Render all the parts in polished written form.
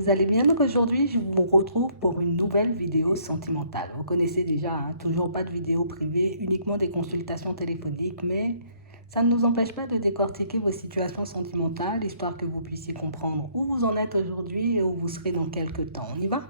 vous allez bien. Donc aujourd'hui, je vous retrouve pour une nouvelle vidéo sentimentale. Vous connaissez déjà, hein, toujours pas de vidéo privée, uniquement des consultations téléphoniques, mais ça ne nous empêche pas de décortiquer vos situations sentimentales, histoire que vous puissiez comprendre où vous en êtes aujourd'hui et où vous serez dans quelques temps. On y va?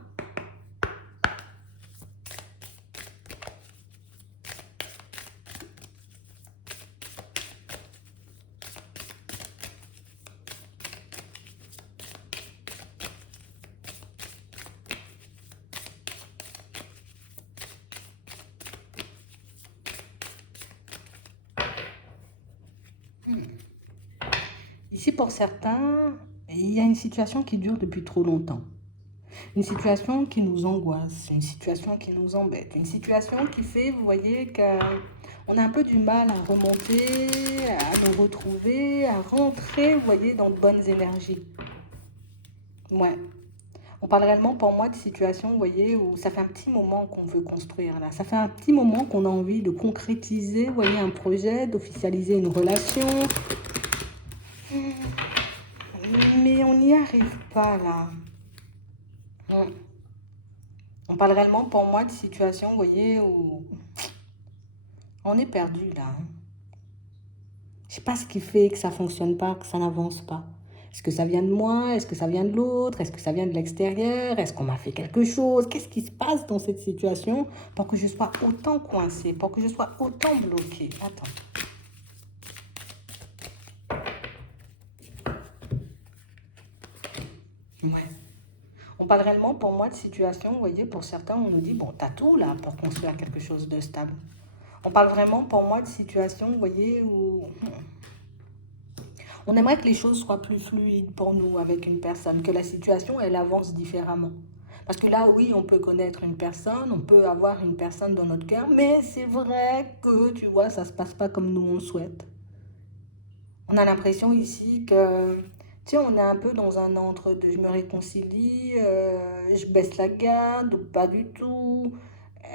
Ici, pour certains, il y a une situation qui dure depuis trop longtemps. Une situation qui nous angoisse, une situation qui nous embête, une situation qui fait, vous voyez, qu'on a un peu du mal à remonter, à nous retrouver, à rentrer, vous voyez, dans de bonnes énergies. Ouais. On parle réellement pour moi de situation, vous voyez, où ça fait un petit moment qu'on veut construire là. Ça fait un petit moment qu'on a envie de concrétiser, vous voyez, un projet, d'officialiser une relation. Mais on n'y arrive pas là. Hmm. On parle réellement pour moi de situation, vous voyez, où on est perdu là. Je sais pas ce qui fait que ça fonctionne pas, que ça n'avance pas. Est-ce que ça vient de moi? Est-ce que ça vient de l'autre? Est-ce que ça vient de l'extérieur? Est-ce qu'on m'a fait quelque chose? Qu'est-ce qui se passe dans cette situation pour que je sois autant coincée, pour que je sois autant bloquée? Attends. Ouais. On parle réellement pour moi de situation, vous voyez, pour certains, on nous dit, bon, t'as tout là pour construire quelque chose de stable. On parle vraiment pour moi de situation, vous voyez, où on aimerait que les choses soient plus fluides pour nous avec une personne, que la situation, elle avance différemment. Parce que là, oui, on peut connaître une personne, on peut avoir une personne dans notre cœur, mais c'est vrai que, tu vois, ça ne se passe pas comme nous on souhaite. On a l'impression ici que, tu sais, on est un peu dans un entre-deux. Je me réconcilie, je baisse la garde, ou pas du tout.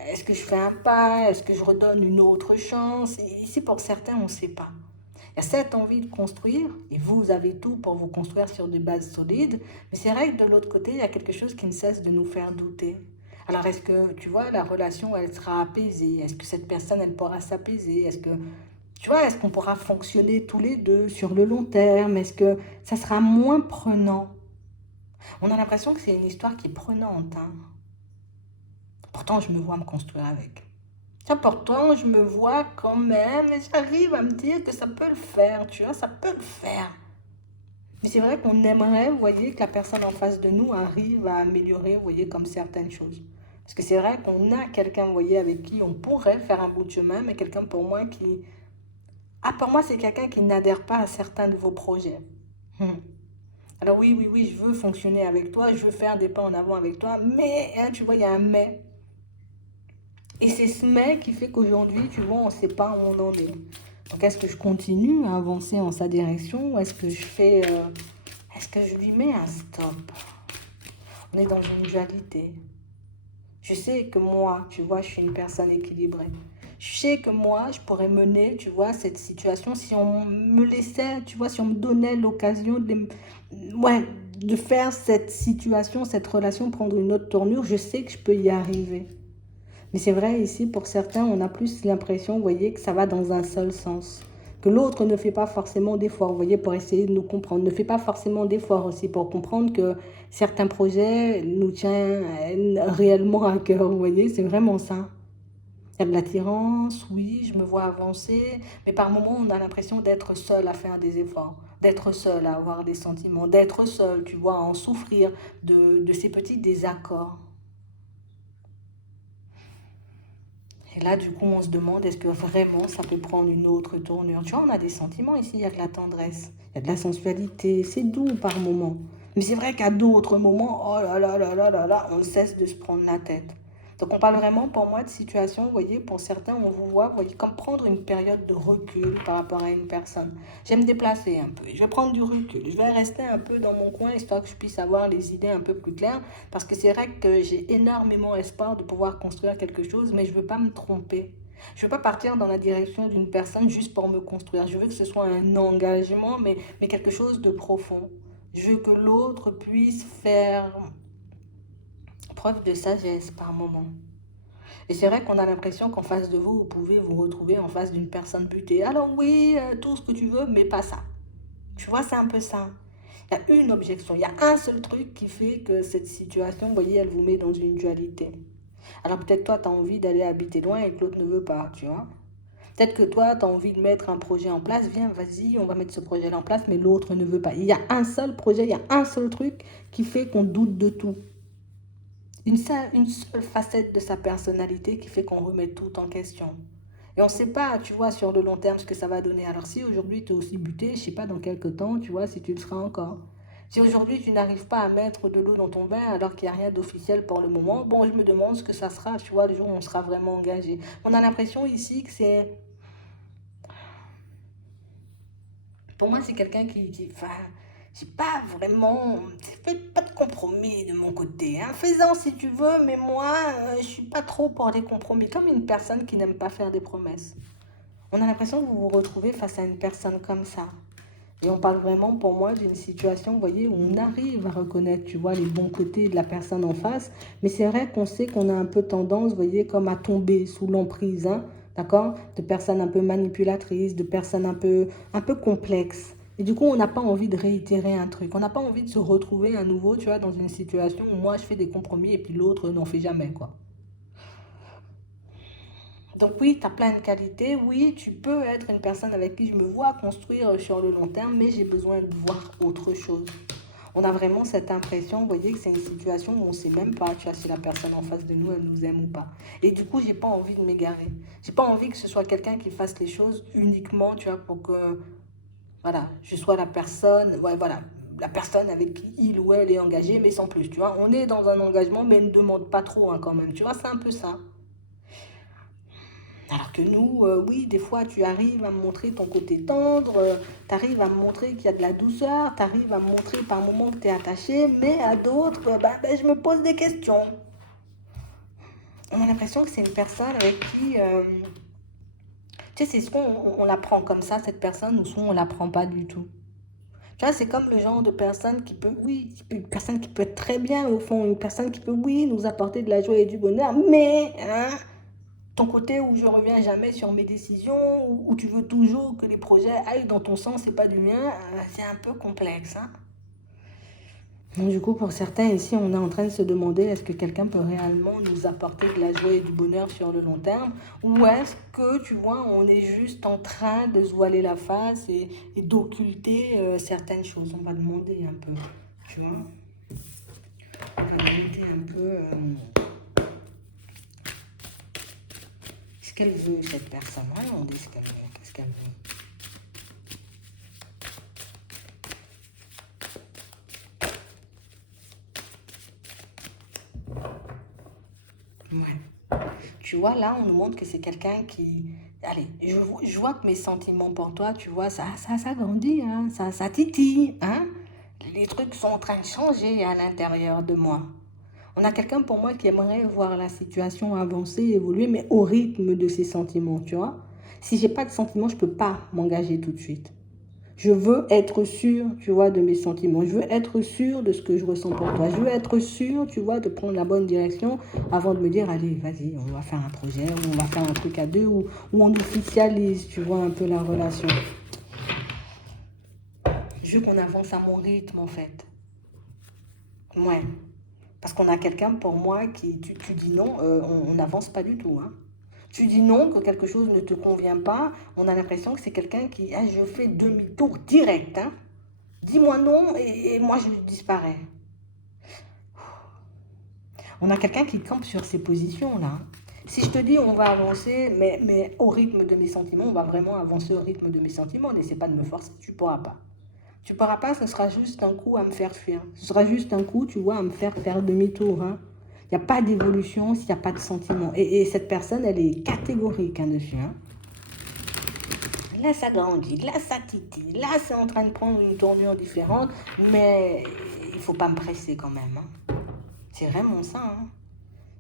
Est-ce que je fais un pas? Est-ce que je redonne une autre chance? Et ici, pour certains, on ne sait pas. Il y a cette envie de construire, et vous avez tout pour vous construire sur des bases solides, mais c'est vrai que de l'autre côté, il y a quelque chose qui ne cesse de nous faire douter. Alors est-ce que, tu vois, la relation, elle sera apaisée? Est-ce que cette personne, elle pourra s'apaiser? Est-ce que, tu vois, est-ce qu'on pourra fonctionner tous les deux sur le long terme? Est-ce que ça sera moins prenant? On a l'impression que c'est une histoire qui est prenante, hein. Pourtant, je me vois me construire avec. Ça, pourtant, je me vois quand même, et j'arrive à me dire que ça peut le faire, tu vois, ça peut le faire. Mais c'est vrai qu'on aimerait, vous voyez, que la personne en face de nous arrive à améliorer, vous voyez, comme certaines choses. Parce que c'est vrai qu'on a quelqu'un, vous voyez, avec qui on pourrait faire un bout de chemin, mais quelqu'un pour moi qui... Ah, pour moi, c'est quelqu'un qui n'adhère pas à certains de vos projets. Hmm. Alors oui, oui, oui, je veux fonctionner avec toi, je veux faire des pas en avant avec toi, mais, hein, tu vois, il y a un mais. Et c'est ce mais qui fait qu'aujourd'hui, tu vois, on ne sait pas où on en est. Donc, est-ce que je continue à avancer en sa direction ou est-ce que je fais... est-ce que je lui mets un stop? On est dans une dualité. Je sais que moi, tu vois, je suis une personne équilibrée. Je sais que moi, je pourrais mener, tu vois, cette situation si on me laissait, tu vois, si on me donnait l'occasion ouais, de faire cette situation, cette relation prendre une autre tournure. Je sais que je peux y arriver. Mais c'est vrai, ici, pour certains, on a plus l'impression, vous voyez, que ça va dans un seul sens. Que l'autre ne fait pas forcément d'efforts, vous voyez, pour essayer de nous comprendre. Ne fait pas forcément d'efforts aussi pour comprendre que certains projets nous tiennent réellement à cœur, vous voyez, c'est vraiment ça. Il y a de l'attirance, oui, je me vois avancer, mais par moments, on a l'impression d'être seul à faire des efforts, d'être seul à avoir des sentiments, d'être seul, tu vois, à en souffrir de ces petits désaccords. Et là, du coup, on se demande, est-ce que vraiment ça peut prendre une autre tournure? Tu vois, on a des sentiments ici, il y a de la tendresse, il y a de la sensualité, c'est doux par moments. Mais c'est vrai qu'à d'autres moments, oh là là là là là là, on ne cesse de se prendre la tête. Donc on parle vraiment pour moi de situation, vous voyez, pour certains, on vous voit, vous voyez, comme prendre une période de recul par rapport à une personne. J'aime me déplacer un peu, je vais prendre du recul, je vais rester un peu dans mon coin, histoire que je puisse avoir les idées un peu plus claires. Parce que c'est vrai que j'ai énormément espoir de pouvoir construire quelque chose, mais je ne veux pas me tromper. Je ne veux pas partir dans la direction d'une personne juste pour me construire. Je veux que ce soit un engagement, mais quelque chose de profond. Je veux que l'autre puisse faire preuve de sagesse par moment. Et c'est vrai qu'on a l'impression qu'en face de vous, vous pouvez vous retrouver en face d'une personne butée. Alors oui, tout ce que tu veux, mais pas ça. Tu vois, c'est un peu ça. Il y a une objection, il y a un seul truc qui fait que cette situation, vous voyez, elle vous met dans une dualité. Alors peut-être toi, tu as envie d'aller habiter loin et que l'autre ne veut pas, tu vois. Peut-être que toi, tu as envie de mettre un projet en place. Viens, vas-y, on va mettre ce projet-là en place, mais l'autre ne veut pas. Il y a un seul projet, il y a un seul truc qui fait qu'on doute de tout. Une seule facette de sa personnalité qui fait qu'on remet tout en question. Et on ne sait pas, tu vois, sur le long terme, ce que ça va donner. Alors si aujourd'hui tu es aussi buté, je ne sais pas dans quelques temps, tu vois, si tu le seras encore. Si aujourd'hui tu n'arrives pas à mettre de l'eau dans ton vin alors qu'il n'y a rien d'officiel pour le moment, bon, je me demande ce que ça sera, tu vois, le jour où on sera vraiment engagé. On a l'impression ici que c'est... Pour moi, c'est quelqu'un enfin, j'ai pas vraiment, fait pas de compromis de mon côté, hein. Fais-en si tu veux, mais moi, je suis pas trop pour les compromis, comme une personne qui n'aime pas faire des promesses. On a l'impression que vous vous retrouvez face à une personne comme ça. Et on parle vraiment, pour moi, d'une situation, vous voyez, où on arrive à reconnaître, tu vois, les bons côtés de la personne en face. Mais c'est vrai qu'on sait qu'on a un peu tendance, vous voyez, comme à tomber sous l'emprise, hein, d'accord, de personnes un peu manipulatrices, de personnes un peu complexes. Et du coup, on n'a pas envie de réitérer un truc. On n'a pas envie de se retrouver à nouveau, tu vois, dans une situation où moi, je fais des compromis et puis l'autre n'en fait jamais, quoi. Donc oui, tu as plein de qualités. Oui, tu peux être une personne avec qui je me vois construire sur le long terme, mais j'ai besoin de voir autre chose. On a vraiment cette impression, vous voyez, que c'est une situation où on ne sait même pas, tu vois, si la personne en face de nous, elle nous aime ou pas. Et du coup, j'ai pas envie de m'égarer. J'ai pas envie que ce soit quelqu'un qui fasse les choses uniquement, tu vois, pour que, voilà, je sois la personne, ouais, voilà, la personne avec qui il ou elle est engagé, mais sans plus, tu vois. On est dans un engagement, mais ne demande pas trop, hein, quand même. Tu vois, c'est un peu ça. Alors que nous, oui, des fois, tu arrives à me montrer ton côté tendre, tu arrives à me montrer qu'il y a de la douceur, tu arrives à me montrer par moments que tu es attaché, mais à d'autres, je me pose des questions. On a l'impression que c'est une personne avec qui, tu sais, c'est soit on la prend comme ça, cette personne, ou soit on la prend pas du tout. Tu vois, c'est comme le genre de personne qui peut, oui, une personne qui peut être très bien, au fond, une personne qui peut, oui, nous apporter de la joie et du bonheur, mais, hein, ton côté où je reviens jamais sur mes décisions, où tu veux toujours que les projets aillent dans ton sens et pas du mien, c'est un peu complexe, hein. Donc, du coup, pour certains ici, on est en train de se demander est-ce que quelqu'un peut réellement nous apporter de la joie et du bonheur sur le long terme, ou est-ce que, tu vois, on est juste en train de se voiler la face et d'occulter certaines choses. On va demander un peu, tu vois, on va demander un peu ce qu'elle veut, cette personne. On va demander ce qu'elle veut, qu'est-ce qu'elle veut. Ouais. Tu vois, là, on nous montre que c'est quelqu'un qui... Allez, je vois que mes sentiments pour toi, tu vois, ça grandit, hein, ça titille, hein. Les trucs sont en train de changer à l'intérieur de moi. On a quelqu'un pour moi qui aimerait voir la situation avancer, évoluer, mais au rythme de ses sentiments, tu vois. Si j'ai pas de sentiments, je peux pas m'engager tout de suite. Je veux être sûr, tu vois, de mes sentiments. Je veux être sûr de ce que je ressens pour toi. Je veux être sûr, tu vois, de prendre la bonne direction avant de me dire, allez, vas-y, on va faire un projet, ou on va faire un truc à deux, ou on officialise, tu vois, un peu la relation. Je veux qu'on avance à mon rythme, en fait. Ouais. Parce qu'on a quelqu'un pour moi qui, tu dis non, on n'avance pas du tout, hein. Tu dis non, que quelque chose ne te convient pas, on a l'impression que c'est quelqu'un qui, ah, je fais demi-tour direct, hein. Dis-moi non et moi je disparais. On a quelqu'un qui campe sur ses positions là. Si je te dis on va avancer, mais au rythme de mes sentiments, on va vraiment avancer au rythme de mes sentiments. N'essaie pas de me forcer, tu ne pourras pas. Tu ne pourras pas, ce sera juste un coup à me faire fuir. Ce sera juste un coup, tu vois, à me faire demi-tour, hein. Il n'y a pas d'évolution s'il n'y a pas de sentiment. Et cette personne, elle est catégorique hein, dessus. Hein. Là, ça grandit, là, ça titille, là, c'est en train de prendre une tournure différente, mais il ne faut pas me presser quand même. Hein. C'est vraiment ça. Hein.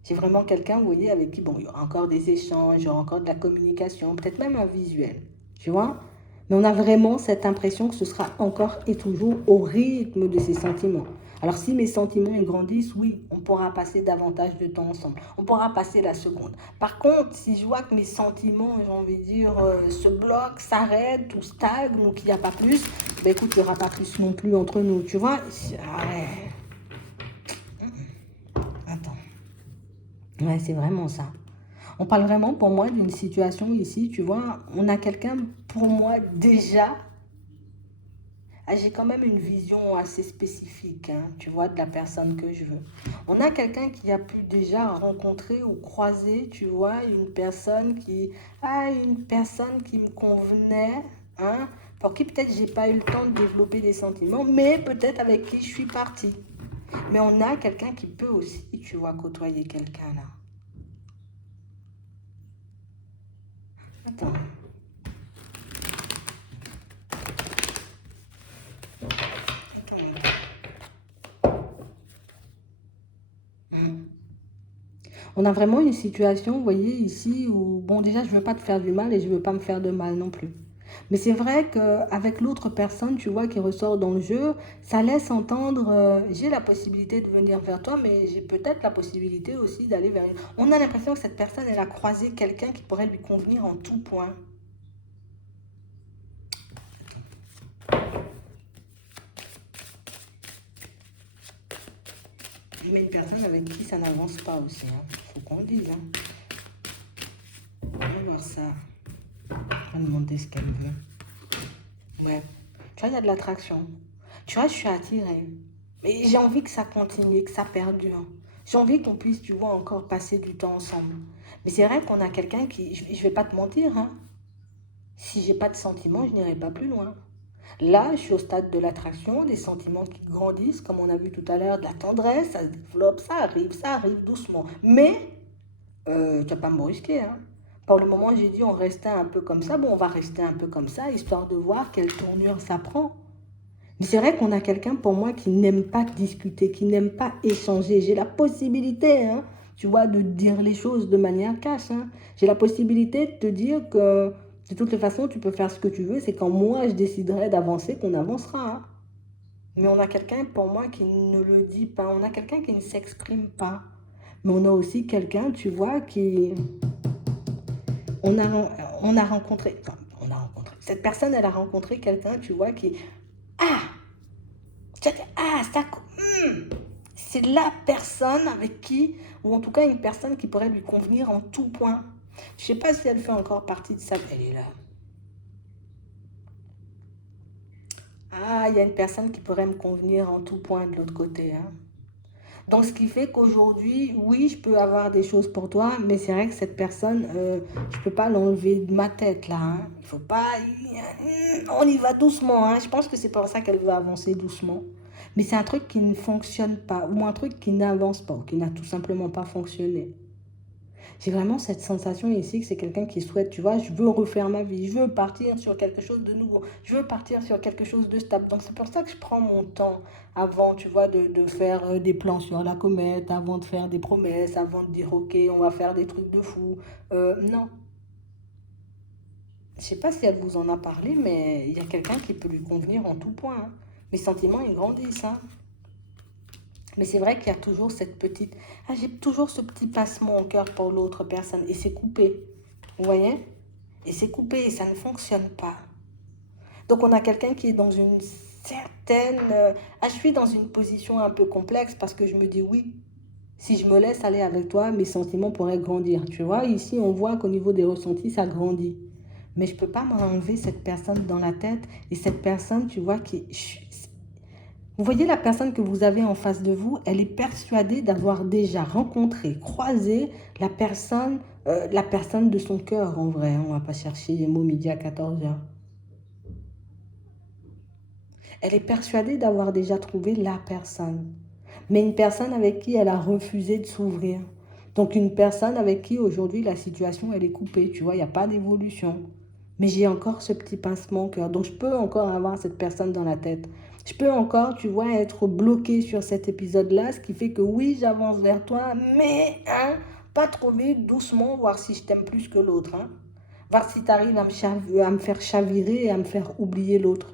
C'est vraiment quelqu'un, vous voyez, avec qui, bon, il y aura encore des échanges, il y aura encore de la communication, peut-être même un visuel, tu vois. Mais on a vraiment cette impression que ce sera encore et toujours au rythme de ces sentiments. Alors si mes sentiments ils grandissent, oui, on pourra passer davantage de temps ensemble. On pourra passer la seconde. Par contre, si je vois que mes sentiments, j'ai envie de dire, se bloquent, s'arrêtent ou stagnent ou qu'il n'y a pas plus, ben écoute, il n'y aura pas plus non plus entre nous. Tu vois? Ah ouais. Attends. Ouais, c'est vraiment ça. On parle vraiment pour moi d'une situation ici, tu vois. On a quelqu'un pour moi déjà. Ah, j'ai quand même une vision assez spécifique, hein, tu vois, de la personne que je veux. On a quelqu'un qui a pu déjà rencontrer ou croiser, tu vois, une personne qui me convenait, hein, pour qui peut-être j'ai pas eu le temps de développer des sentiments, mais peut-être avec qui je suis partie. Mais on a quelqu'un qui peut aussi, tu vois, côtoyer quelqu'un là. Attends. On a vraiment une situation, vous voyez, ici, où, bon, déjà, je ne veux pas te faire du mal et je ne veux pas me faire de mal non plus. Mais c'est vrai qu'avec l'autre personne, tu vois, qui ressort dans le jeu, ça laisse entendre, j'ai la possibilité de venir vers toi, mais j'ai peut-être la possibilité aussi d'aller vers... On a l'impression que cette personne, elle a croisé quelqu'un qui pourrait lui convenir en tout point. Mais une personne avec qui ça n'avance pas aussi, hein. Faut qu'on le dise, hein. On va voir ça. On va demander ce qu'elle veut. Ouais. Tu vois, il y a de l'attraction. Tu vois, je suis attirée. Mais j'ai envie que ça continue, que ça perdure. J'ai envie qu'on puisse, tu vois, encore passer du temps ensemble. Mais c'est vrai qu'on a quelqu'un qui... Je vais pas te mentir, hein. Si j'ai pas de sentiments, je n'irai pas plus loin. Là, je suis au stade de l'attraction, des sentiments qui grandissent, comme on a vu tout à l'heure, de la tendresse, ça se développe, ça arrive doucement. Mais, tu vas pas me brusquer, hein. Pour le moment, j'ai dit on restait un peu comme ça. Bon, on va rester un peu comme ça, histoire de voir quelle tournure ça prend. Mais c'est vrai qu'on a quelqu'un pour moi qui n'aime pas discuter, qui n'aime pas échanger. J'ai la possibilité, hein, tu vois, de dire les choses de manière cash, hein. J'ai la possibilité de te dire que de toutes les façons, tu peux faire ce que tu veux. C'est quand moi, je déciderai d'avancer qu'on avancera, hein. Mais on a quelqu'un pour moi qui ne le dit pas. On a quelqu'un qui ne s'exprime pas. Mais on a aussi quelqu'un, tu vois, qui... On a, on a rencontré... Enfin, on a rencontré... Cette personne, elle a rencontré quelqu'un, tu vois, qui... Ah, tu vas dire, ah, ça, c'est la personne avec qui, ou en tout cas une personne qui pourrait lui convenir en tout point. Je ne sais pas si elle fait encore partie de ça. Elle est là. Ah, il y a une personne qui pourrait me convenir en tout point de l'autre côté, hein. Donc, ce qui fait qu'aujourd'hui, oui, je peux avoir des choses pour toi, mais c'est vrai que cette personne, je ne peux pas l'enlever de ma tête, là, hein. Il faut pas... On y va doucement, hein. Je pense que c'est pour ça qu'elle veut avancer doucement. Mais c'est un truc qui ne fonctionne pas, ou un truc qui n'avance pas, ou qui n'a tout simplement pas fonctionné. J'ai vraiment cette sensation ici que c'est quelqu'un qui souhaite, tu vois, je veux refaire ma vie, je veux partir sur quelque chose de nouveau, je veux partir sur quelque chose de stable. Donc c'est pour ça que je prends mon temps avant, tu vois, de faire des plans sur la comète, avant de faire des promesses, avant de dire, ok, on va faire des trucs de fou. Non, je sais pas si elle vous en a parlé, mais il y a quelqu'un qui peut lui convenir en tout point, hein. Mes sentiments, ils grandissent, hein. Mais c'est vrai qu'il y a toujours cette petite... Ah, j'ai toujours ce petit passement au cœur pour l'autre personne. Et c'est coupé. Vous voyez? Et c'est coupé et ça ne fonctionne pas. Donc on a quelqu'un qui est dans une certaine... Ah, je suis dans une position un peu complexe parce que je me dis oui. Si je me laisse aller avec toi, mes sentiments pourraient grandir. Tu vois, ici, on voit qu'au niveau des ressentis, ça grandit. Mais je ne peux pas m'enlever cette personne dans la tête. Et cette personne, tu vois, qui... Vous voyez la personne que vous avez en face de vous, elle est persuadée d'avoir déjà rencontré, croisé la personne de son cœur en vrai. On ne va pas chercher les mots midi à 14h. Elle est persuadée d'avoir déjà trouvé la personne. Mais une personne avec qui elle a refusé de s'ouvrir. Donc une personne avec qui aujourd'hui la situation elle est coupée. Tu vois, il n'y a pas d'évolution. Mais j'ai encore ce petit pincement au cœur. Donc je peux encore avoir cette personne dans la tête. Je peux encore, tu vois, être bloqué sur cet épisode-là, ce qui fait que oui, j'avance vers toi, mais hein, pas trop vite, doucement, voir si je t'aime plus que l'autre, hein. Voir si tu arrives à me faire chavirer et à me faire oublier l'autre.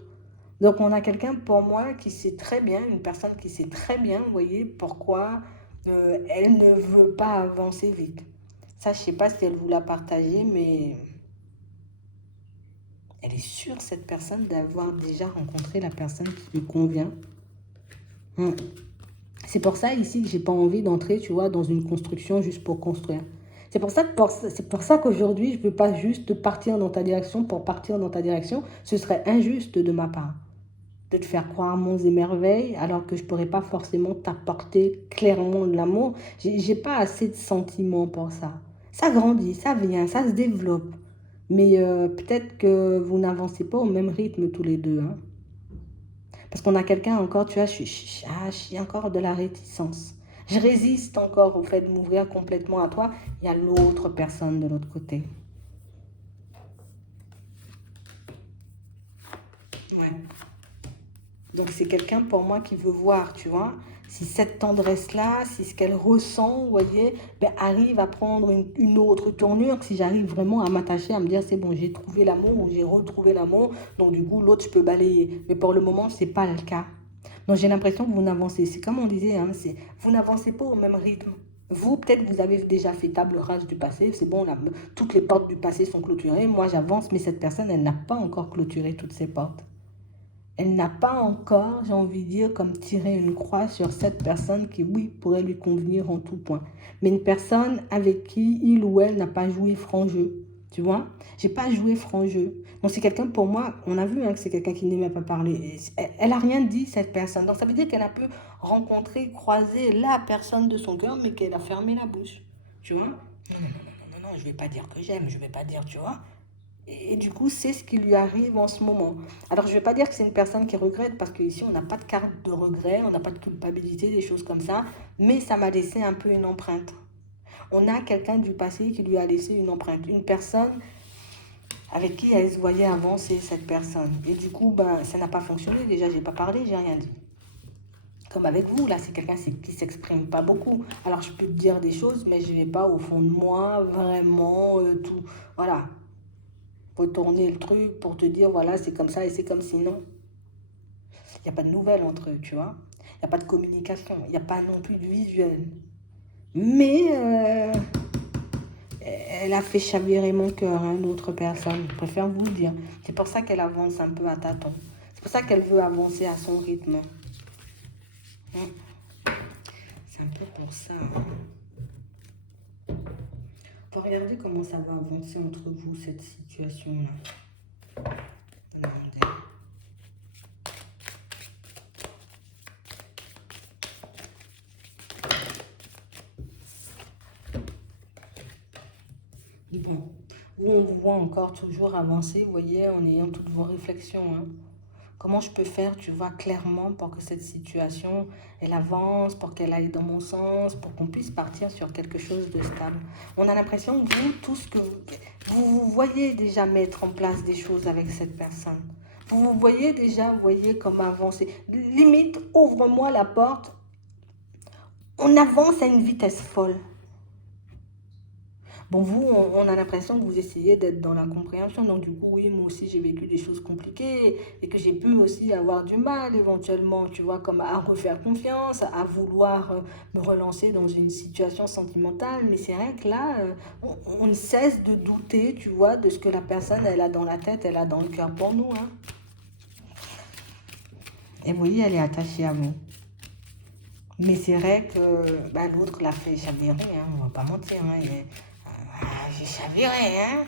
Donc on a quelqu'un pour moi qui sait très bien, une personne qui sait très bien, vous voyez, pourquoi elle ne veut pas avancer vite. Ça, je ne sais pas si elle vous l'a partagé, mais elle est sûre, cette personne, d'avoir déjà rencontré la personne qui lui convient. C'est pour ça ici que j'ai pas envie d'entrer, tu vois, dans une construction juste pour construire. C'est pour ça qu'aujourd'hui, je ne veux pas juste partir dans ta direction pour partir dans ta direction. Ce serait injuste de ma part de te faire croire monts et merveilles alors que je ne pourrais pas forcément t'apporter clairement de l'amour. J'ai pas assez de sentiments pour ça. Ça grandit, ça vient, ça se développe. Mais peut-être que vous n'avancez pas au même rythme tous les deux. Hein. Parce qu'on a quelqu'un encore, tu vois, je suis encore de la réticence. Je résiste encore au fait de m'ouvrir complètement à toi. Il y a l'autre personne de l'autre côté. Ouais. Donc c'est quelqu'un pour moi qui veut voir, tu vois, si cette tendresse-là, si ce qu'elle ressent, vous voyez, ben, arrive à prendre une autre tournure, si j'arrive vraiment à m'attacher, à me dire c'est bon, j'ai trouvé l'amour ou j'ai retrouvé l'amour, donc du coup l'autre je peux balayer. Mais pour le moment, ce n'est pas le cas. Donc j'ai l'impression que vous n'avancez, c'est comme on disait, hein, vous n'avancez pas au même rythme. Vous, peut-être, vous avez déjà fait table rase du passé, c'est bon, là, toutes les portes du passé sont clôturées, moi j'avance, mais cette personne, elle n'a pas encore clôturé toutes ses portes. Elle n'a pas encore, j'ai envie de dire, comme tiré une croix sur cette personne qui, oui, pourrait lui convenir en tout point. Mais une personne avec qui il ou elle n'a pas joué franc jeu. Tu vois, j'ai pas joué franc jeu. Donc c'est quelqu'un pour moi, on a vu hein, que c'est quelqu'un qui n'aimait pas parler. Elle n'a rien dit, cette personne. Donc ça veut dire qu'elle a pu rencontrer, croiser la personne de son cœur, mais qu'elle a fermé la bouche. Tu vois? Non, je vais pas dire que j'aime, je vais pas dire, tu vois. Et du coup, c'est ce qui lui arrive en ce moment. Alors, je ne vais pas dire que c'est une personne qui regrette, parce qu'ici, on n'a pas de carte de regret, on n'a pas de culpabilité, des choses comme ça, mais ça m'a laissé un peu une empreinte. On a quelqu'un du passé qui lui a laissé une empreinte, une personne avec qui elle se voyait avancer, cette personne. Et du coup, ben, ça n'a pas fonctionné. Déjà, je n'ai pas parlé, j'ai rien dit. Comme avec vous, là, c'est quelqu'un qui s'exprime pas beaucoup. Alors, je peux te dire des choses, mais je ne vais pas au fond de moi vraiment tout. Voilà, retourner le truc pour te dire voilà c'est comme ça et c'est comme si non. Il n'y a pas de nouvelles entre eux, tu vois. Il n'y a pas de communication, il n'y a pas non plus de visuel. Mais elle a fait chavirer mon cœur, hein, d'autres personnes, je préfère vous le dire. C'est pour ça qu'elle avance un peu à tâtons. C'est pour ça qu'elle veut avancer à son rythme. C'est un peu pour ça. Faut regarder comment ça va avancer entre vous, cette situation-là. Bon, où on vous voit encore toujours avancer, vous voyez, en ayant toutes vos réflexions. Hein. Comment je peux faire, tu vois, clairement pour que cette situation, elle avance, pour qu'elle aille dans mon sens, pour qu'on puisse partir sur quelque chose de stable. On a l'impression que vous, tout ce que vous voyez déjà mettre en place des choses avec cette personne. Vous voyez déjà, vous voyez comment avancer. Limite, ouvre-moi la porte. On avance à une vitesse folle. Bon, vous, on a l'impression que vous essayez d'être dans la compréhension. Donc, du coup, oui, moi aussi, j'ai vécu des choses compliquées et que j'ai pu aussi avoir du mal, éventuellement, tu vois, comme à refaire confiance, à vouloir me relancer dans une situation sentimentale. Mais c'est vrai que là, on ne cesse de douter, tu vois, de ce que la personne, elle a dans la tête, elle a dans le cœur pour nous. Hein. Et vous voyez, elle est attachée à vous. Mais c'est vrai que bah, l'autre l'a fait chavirer, hein, on va pas mentir. Hein, j'ai chaviré, hein.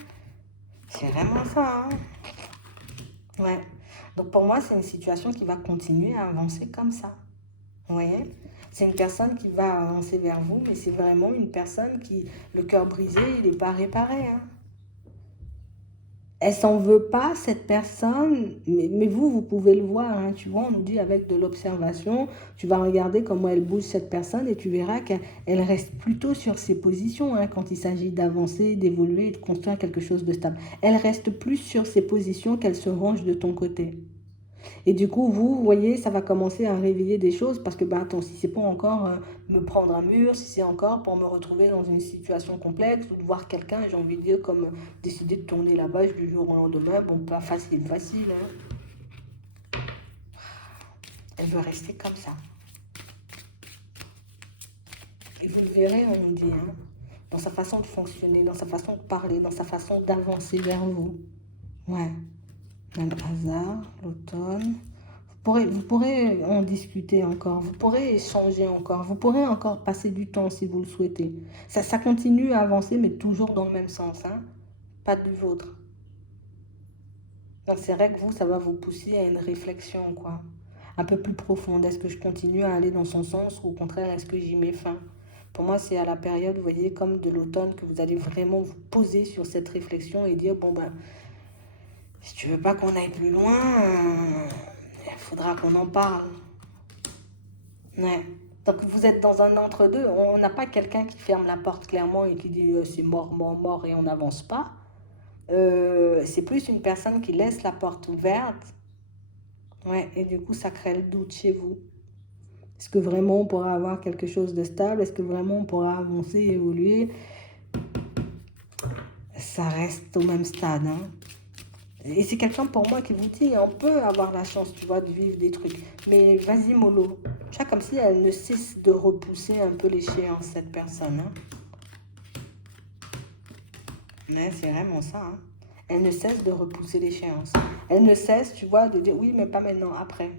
C'est vraiment ça, hein. Ouais. Donc pour moi, c'est une situation qui va continuer à avancer comme ça. Vous voyez? C'est une personne qui va avancer vers vous, mais c'est vraiment une personne qui, le cœur brisé, il n'est pas réparé, hein. Elle s'en veut pas, cette personne, mais vous pouvez le voir, hein, tu vois, on nous dit avec de l'observation, tu vas regarder comment elle bouge cette personne et tu verras qu'elle reste plutôt sur ses positions hein, quand il s'agit d'avancer, d'évoluer, de construire quelque chose de stable. Elle reste plus sur ses positions qu'elle se range de ton côté. Et du coup, vous voyez, ça va commencer à réveiller des choses parce que, bah, attends, si c'est pour encore me prendre un mur, si c'est encore pour me retrouver dans une situation complexe ou de voir quelqu'un, j'ai envie de dire, comme décider de tourner la page du jour au lendemain, bon, pas facile, facile, hein. Elle veut rester comme ça. Et vous le verrez, on nous dit, hein, dans sa façon de fonctionner, dans sa façon de parler, dans sa façon d'avancer vers vous. Ouais, dans le hasard, l'automne. Vous pourrez en discuter encore, vous pourrez échanger encore, vous pourrez encore passer du temps si vous le souhaitez. Ça continue à avancer, mais toujours dans le même sens, hein, pas du vôtre. Donc c'est vrai que vous, ça va vous pousser à une réflexion, quoi, un peu plus profonde. Est-ce que je continue à aller dans son sens ou au contraire, est-ce que j'y mets fin? Pour moi, c'est à la période, vous voyez, comme de l'automne, que vous allez vraiment vous poser sur cette réflexion et dire, bon ben, si tu veux pas qu'on aille plus loin, il faudra qu'on en parle. Ouais. Donc vous êtes dans un entre-deux. On n'a pas quelqu'un qui ferme la porte clairement et qui dit c'est mort, mort, mort et on n'avance pas. C'est plus une personne qui laisse la porte ouverte. Ouais, et du coup ça crée le doute chez vous. Est-ce que vraiment on pourra avoir quelque chose de stable? Est-ce que vraiment on pourra avancer, évoluer? Ça reste au même stade, hein. Et c'est quelqu'un pour moi qui vous dit, on peut avoir la chance, tu vois, de vivre des trucs. Mais vas-y, mollo. Tu vois, comme si elle ne cesse de repousser un peu l'échéance, cette personne, hein. Mais c'est vraiment ça, hein. Elle ne cesse de repousser l'échéance. Elle ne cesse, tu vois, de dire, oui, mais pas maintenant, après.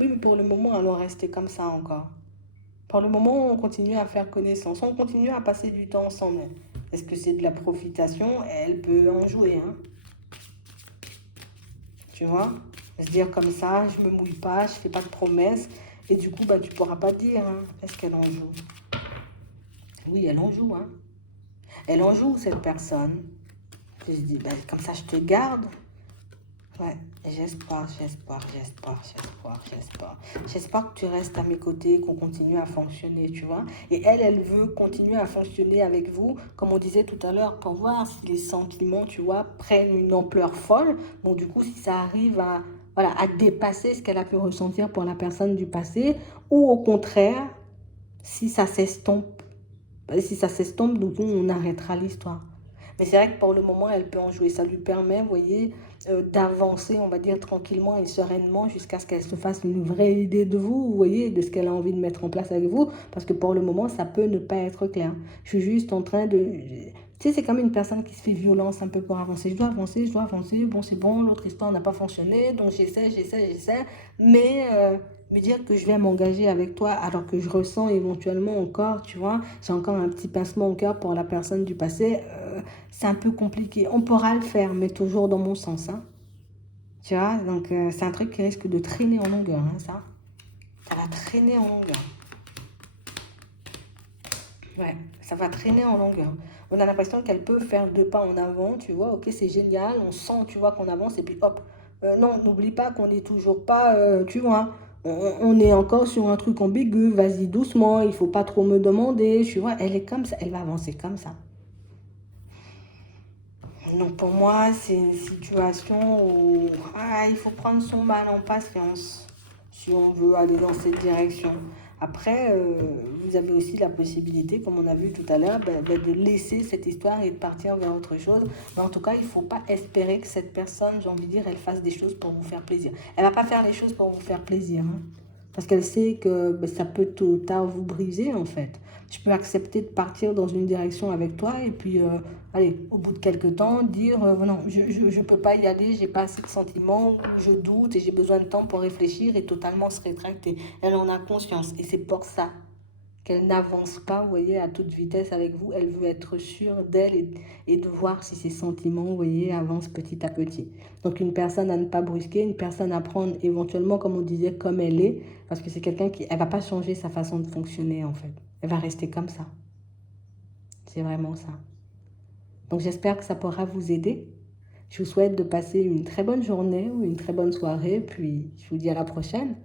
Oui, mais pour le moment, allons rester comme ça encore. Pour le moment, on continue à faire connaissance, on continue à passer du temps ensemble. Est-ce que c'est de la profitation? Elle peut en jouer, hein. Tu vois, se dire comme ça, je me mouille pas, je fais pas de promesses, et du coup, bah, tu pourras pas dire, hein, est-ce qu'elle en joue? Oui, elle en joue, hein. Elle en joue, cette personne. Je dis, bah, comme ça, je te garde. Ouais, j'espère que tu restes à mes côtés, qu'on continue à fonctionner, tu vois. Et elle veut continuer à fonctionner avec vous, comme on disait tout à l'heure, pour voir si les sentiments, tu vois, prennent une ampleur folle. Bon, du coup, si ça arrive à, voilà, à dépasser ce qu'elle a pu ressentir pour la personne du passé, ou au contraire, si ça s'estompe, si ça s'estompe, du coup, on arrêtera l'histoire. Mais c'est vrai que pour le moment, elle peut en jouer. Ça lui permet, vous voyez, d'avancer, on va dire, tranquillement et sereinement jusqu'à ce qu'elle se fasse une vraie idée de vous, vous voyez, de ce qu'elle a envie de mettre en place avec vous. Parce que pour le moment, ça peut ne pas être clair. Je suis juste en train de... Tu sais, c'est comme une personne qui se fait violence un peu pour avancer. Je dois avancer, je dois avancer. Bon, c'est bon, l'autre histoire n'a pas fonctionné. Donc j'essaie. Mais me dire que je vais m'engager avec toi alors que je ressens éventuellement encore, tu vois, j'ai encore un petit pincement au cœur pour la personne du passé, c'est un peu compliqué. On pourra le faire, mais toujours dans mon sens, hein. Tu vois, donc c'est un truc qui risque de traîner en longueur, hein, ça. Ça va traîner en longueur. Ouais, ça va traîner en longueur. On a l'impression qu'elle peut faire deux pas en avant, tu vois, ok, c'est génial, on sent, tu vois, qu'on avance, et puis hop, non, n'oublie pas qu'on n'est toujours pas, tu vois, on est encore sur un truc ambigu, vas-y doucement, il faut pas trop me demander, tu vois, elle est comme ça, elle va avancer comme ça. Donc pour moi, c'est une situation où il faut prendre son mal en patience si on veut aller dans cette direction. Après, vous avez aussi la possibilité, comme on a vu tout à l'heure, de laisser cette histoire et de partir vers autre chose. Mais en tout cas, il ne faut pas espérer que cette personne, j'ai envie de dire, elle fasse des choses pour vous faire plaisir. Elle ne va pas faire les choses pour vous faire plaisir, hein, parce qu'elle sait que ça peut tôt ou tard vous briser, en fait. Je peux accepter de partir dans une direction avec toi et puis, allez, au bout de quelques temps, dire non, je peux pas y aller, j'ai pas assez de sentiments, je doute et j'ai besoin de temps pour réfléchir et totalement se rétracter. Elle en a conscience et c'est pour ça qu'elle n'avance pas, vous voyez, à toute vitesse avec vous. Elle veut être sûre d'elle et de voir si ses sentiments, vous voyez, avancent petit à petit. Donc une personne à ne pas brusquer, une personne à prendre éventuellement, comme on disait, comme elle est, parce que c'est quelqu'un qui, elle va pas changer sa façon de fonctionner en fait. Elle va rester comme ça. C'est vraiment ça. Donc j'espère que ça pourra vous aider. Je vous souhaite de passer une très bonne journée ou une très bonne soirée, puis je vous dis à la prochaine.